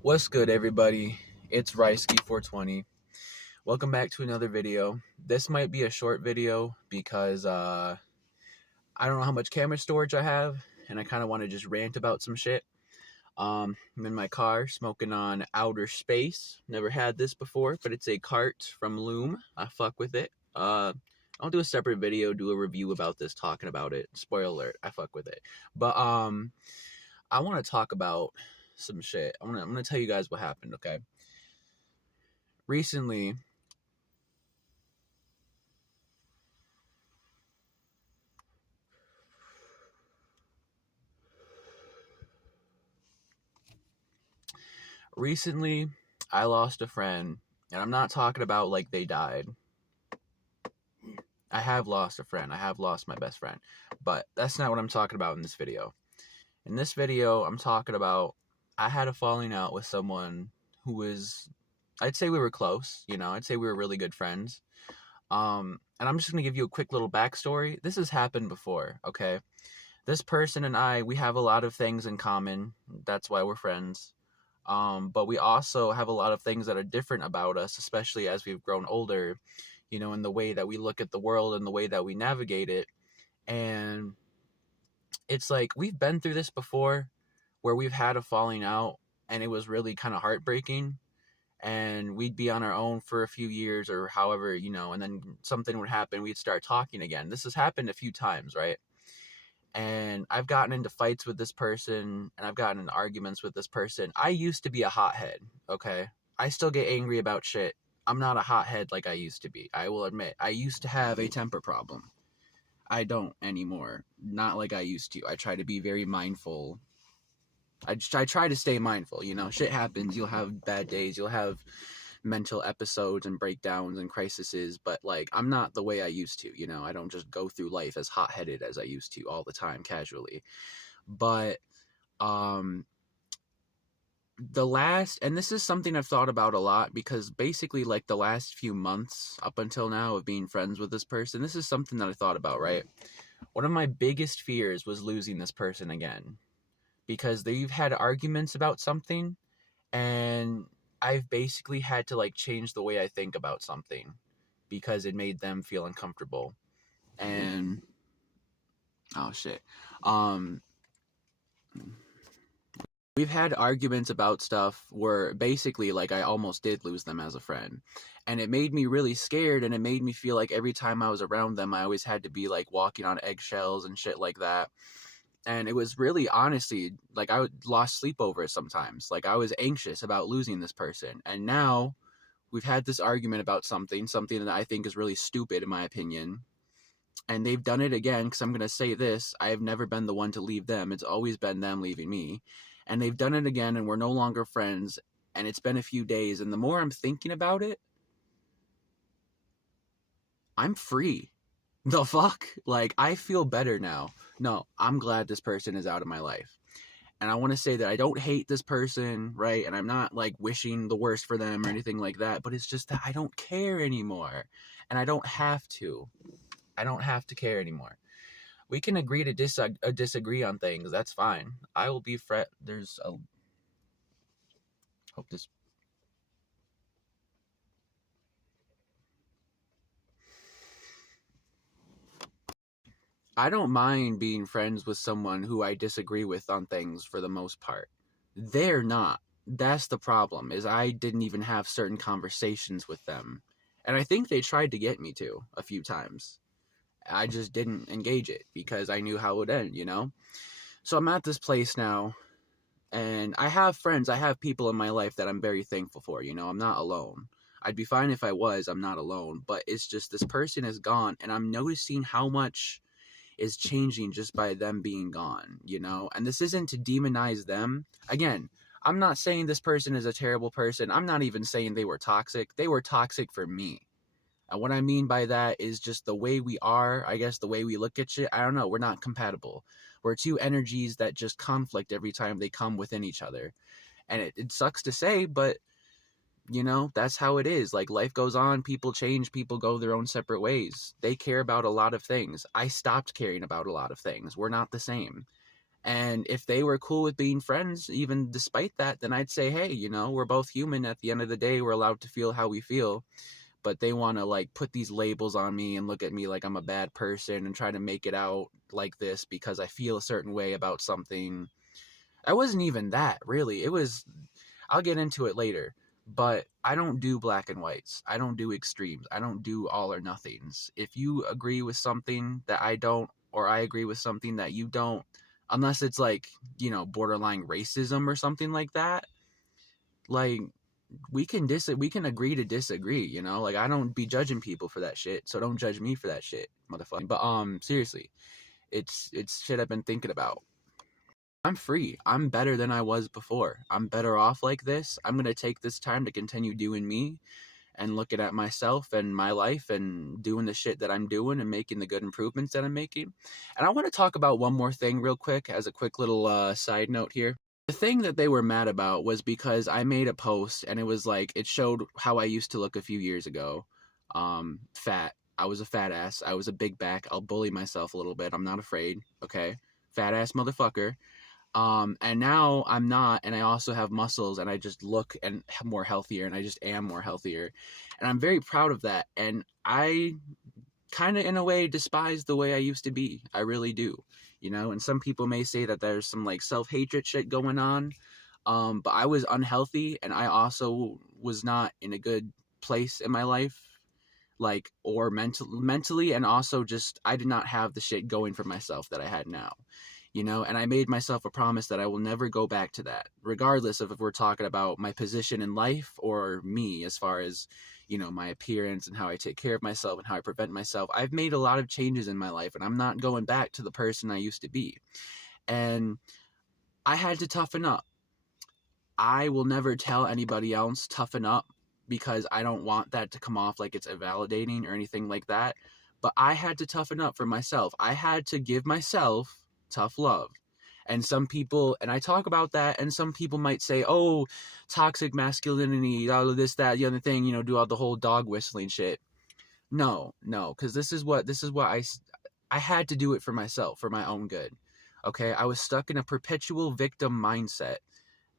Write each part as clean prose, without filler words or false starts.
What's good, everybody? It's Risky420. Welcome back to another video. This might be a short video because I don't know how much camera storage I have, and I kind of want to just rant about some shit. I'm in my car smoking on Outer Space. Never had this before, but it's a cart from Loom. I fuck with it. I'll do a separate video, do a review about this, talking about it. Spoiler alert, I fuck with it. But I want to talk about some shit. I'm gonna tell you guys what happened, okay? Recently, I lost a friend, and I'm not talking about like they died. I have lost a friend. I have lost my best friend, but that's not what I'm talking about in this video. In this video, I'm talking about I had a falling out with someone who was, I'd say we were close, I'd say we were really good friends. And I'm just going to give you a quick little backstory. This has happened before, okay? This person and I, we have a lot of things in common. That's why we're friends. But we also have a lot of things that are different about us, especially as we've grown older, in the way that we look at the world and the way that we navigate it. And it's like we've been through this before where we've had a falling out and it was really kind of heartbreaking. And we'd be on our own for a few years or however, and then something would happen. We'd start talking again. This has happened a few times, right? And I've gotten into fights with this person, and I've gotten into arguments with this person. I used to be a hothead, okay? I still get angry about shit. I'm not a hothead like I used to be. I will admit, I used to have a temper problem. I don't anymore. Not like I used to. I try to be very mindful. I try to stay mindful, shit happens. You'll have bad days. You'll have mental episodes and breakdowns and crises, but like I'm not the way I used to, I don't just go through life as hot-headed as I used to all the time casually. But and this is something I've thought about a lot, because basically like the last few months up until now of being friends with this person, this is something that I thought about, right? One of my biggest fears was losing this person again, because they've had arguments about something, and I've basically had to like change the way I think about something because it made them feel uncomfortable. And oh shit. We've had arguments about stuff where basically like I almost did lose them as a friend. And it made me really scared, and it made me feel like every time I was around them I always had to be like walking on eggshells and shit like that. And it was really, honestly, like I lost sleep over it sometimes. Like I was anxious about losing this person. And now we've had this argument about something that I think is really stupid in my opinion. And they've done it again, because I'm going to say this. I have never been the one to leave them. It's always been them leaving me. And they've done it again, and we're no longer friends. And it's been a few days. And the more I'm thinking about it, I'm free. The fuck? Like, I feel better now. No, I'm glad this person is out of my life. And I want to say that I don't hate this person, right? And I'm not like wishing the worst for them or anything like that, but it's just that I don't care anymore. And I don't have to. I don't have to care anymore. We can agree to disagree on things. That's fine. I will be there's a hope this I don't mind being friends with someone who I disagree with on things for the most part. They're not. That's the problem, is I didn't even have certain conversations with them. And I think they tried to get me to a few times. I just didn't engage it because I knew how it would end. So I'm at this place now, and I have friends, I have people in my life that I'm very thankful for, I'm not alone. I'd be fine if I was, I'm not alone, but it's just this person is gone, and I'm noticing how much is changing just by them being gone, and this isn't to demonize them. Again, I'm not saying this person is a terrible person. I'm not even saying they were toxic. They were toxic for me. And what I mean by that is just the way we are, I guess the way we look at shit. I don't know. We're not compatible. We're two energies that just conflict every time they come within each other. And it sucks to say, but, that's how it is. Like, life goes on. People change. People go their own separate ways. They care about a lot of things. I stopped caring about a lot of things. We're not the same. And if they were cool with being friends, even despite that, then I'd say, hey, you know, we're both human. At the end of the day, we're allowed to feel how we feel. But they want to like put these labels on me and look at me like I'm a bad person and try to make it out like this because I feel a certain way about something. I wasn't even that, really. It was, I'll get into it later. But I don't do black and whites. I don't do extremes. I don't do all or nothings. If you agree with something that I don't, or I agree with something that you don't, unless it's like, you know, borderline racism or something like that, like we can agree to disagree, you know? Like I don't be judging people for that shit, so don't judge me for that shit, motherfucker. But seriously, it's shit I've been thinking about. I'm free. I'm better than I was before. I'm better off like this. I'm going to take this time to continue doing me and looking at myself and my life and doing the shit that I'm doing and making the good improvements that I'm making. And I want to talk about one more thing real quick as a quick little side note here. The thing that they were mad about was because I made a post and it was like, it showed how I used to look a few years ago. Fat. I was a fat ass. I was a big back. I'll bully myself a little bit. I'm not afraid. Okay. Fat ass motherfucker. And now I'm not, and I also have muscles and I just look and more healthier and I just am more healthier. And I'm very proud of that. And I kind of in a way despise the way I used to be. I really do, you know, and some people may say that there's some like self-hatred shit going on. But I was unhealthy and I also was not in a good place in my life, like, or mentally. And also just, I did not have the shit going for myself that I had now. You know, and I made myself a promise that I will never go back to that, regardless of if we're talking about my position in life or me as far as, you know, my appearance and how I take care of myself and how I prevent myself. I've made a lot of changes in my life and I'm not going back to the person I used to be. And I had to toughen up. I will never tell anybody else toughen up because I don't want that to come off like it's invalidating or anything like that. But I had to toughen up for myself. I had to give myself tough love. And some people, and I talk about that, and some people might say, oh, toxic masculinity, all of this, that, the other thing, you know, do all the whole dog whistling shit. No, because this is what I had to do it for myself, for my own good. Okay, I was stuck in a perpetual victim mindset.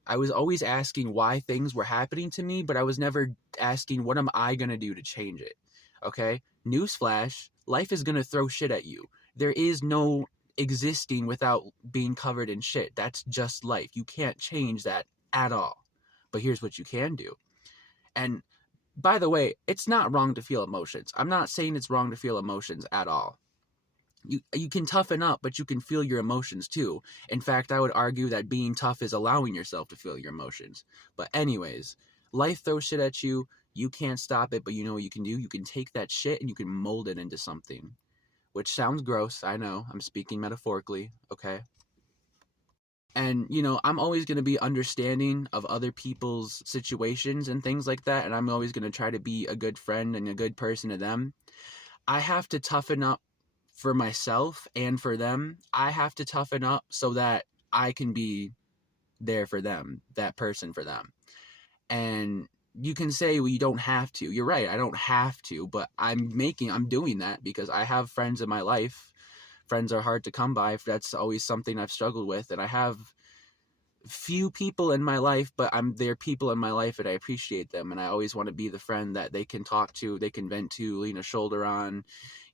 I was always asking why things were happening to me, but I was never asking what am I going to do to change it. Okay, newsflash, life is going to throw shit at you. There is no existing without being covered in shit. That's just life. You can't change that at all. But here's what you can do. And by the way, it's not wrong to feel emotions. I'm not saying it's wrong to feel emotions at all. You can toughen up, but you can feel your emotions too. In fact, I would argue that being tough is allowing yourself to feel your emotions. But anyways, life throws shit at you. You can't stop it, but you know what you can do? You can take that shit and you can mold it into something. Which sounds gross, I know. I'm speaking metaphorically, okay? And, you know, I'm always going to be understanding of other people's situations and things like that, and I'm always going to try to be a good friend and a good person to them. I have to toughen up for myself and for them. I have to toughen up so that I can be there for them, that person for them. And you can say, well, you don't have to. You're right, I don't have to, but I'm doing that because I have friends in my life. Friends are hard to come by. That's always something I've struggled with. And I have few people in my life, but they're people in my life and I appreciate them. And I always want to be the friend that they can talk to, they can vent to, lean a shoulder on,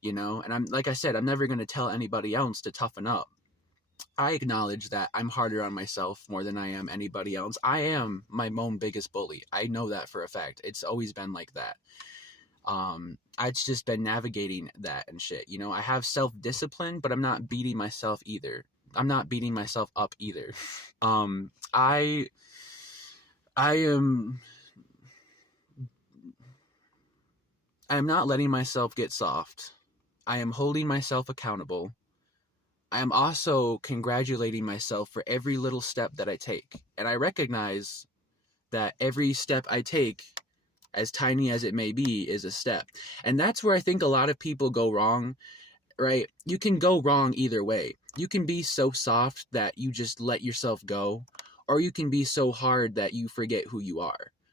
you know. And I'm, like I said, I'm never going to tell anybody else to toughen up. I acknowledge that I'm harder on myself more than I am anybody else. I am my own biggest bully. I know that for a fact. It's always been like that. I've just been navigating that and shit. You know, I have self-discipline, but I'm not beating myself either. I'm not beating myself up either. I am not letting myself get soft. I am holding myself accountable. I am also congratulating myself for every little step that I take. And I recognize that every step I take, as tiny as it may be, is a step. And that's where I think a lot of people go wrong, right? You can go wrong either way. You can be so soft that you just let yourself go, or you can be so hard that you forget who you are.